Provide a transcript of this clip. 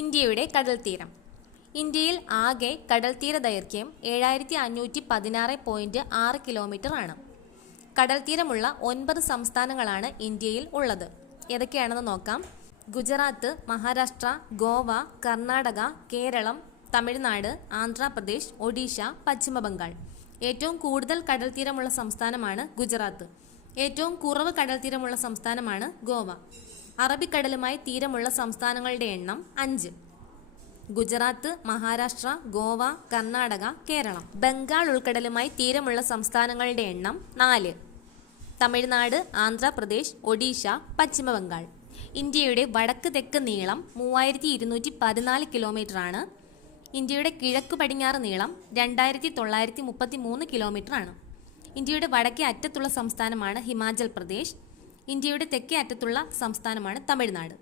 ഇന്ത്യയുടെ കടൽത്തീരം. ഇന്ത്യയിൽ ആകെ കടൽത്തീര ദൈർഘ്യം 7516.6 കിലോമീറ്റർ ആണ്. കടൽത്തീരമുള്ള 9 സംസ്ഥാനങ്ങളാണ് ഇന്ത്യയിൽ ഉള്ളത്. ഏതൊക്കെയാണെന്ന് നോക്കാം. ഗുജറാത്ത്, മഹാരാഷ്ട്ര, ഗോവ, കർണാടക, കേരളം, തമിഴ്നാട്, ആന്ധ്രാപ്രദേശ്, ഒഡീഷ, പശ്ചിമ ബംഗാൾ. ഏറ്റവും കൂടുതൽ കടൽത്തീരമുള്ള സംസ്ഥാനമാണ് ഗുജറാത്ത്. ഏറ്റവും കുറവ് കടൽത്തീരമുള്ള സംസ്ഥാനമാണ് ഗോവ. അറബിക്കടലുമായി തീരമുള്ള സംസ്ഥാനങ്ങളുടെ എണ്ണം 5. ഗുജറാത്ത്, മഹാരാഷ്ട്ര, ഗോവ, കർണാടക, കേരളം. ബംഗാൾ ഉൾക്കടലുമായി തീരമുള്ള സംസ്ഥാനങ്ങളുടെ എണ്ണം 4. തമിഴ്നാട്, ആന്ധ്രാപ്രദേശ്, ഒഡീഷ, പശ്ചിമ ബംഗാൾ. ഇന്ത്യയുടെ വടക്ക് തെക്ക് നീളം 3214 കിലോമീറ്റർ ആണ്. ഇന്ത്യയുടെ കിഴക്ക് പടിഞ്ഞാറ് നീളം 2933 കിലോമീറ്റർ ആണ്. ഇന്ത്യയുടെ വടക്കേ അറ്റത്തുള്ള സംസ്ഥാനമാണ് ഹിമാചൽ പ്രദേശ്. ഇന്ത്യയുടെ തെക്കേ അറ്റത്തുള്ള സംസ്ഥാനമാണ് തമിഴ്നാട്.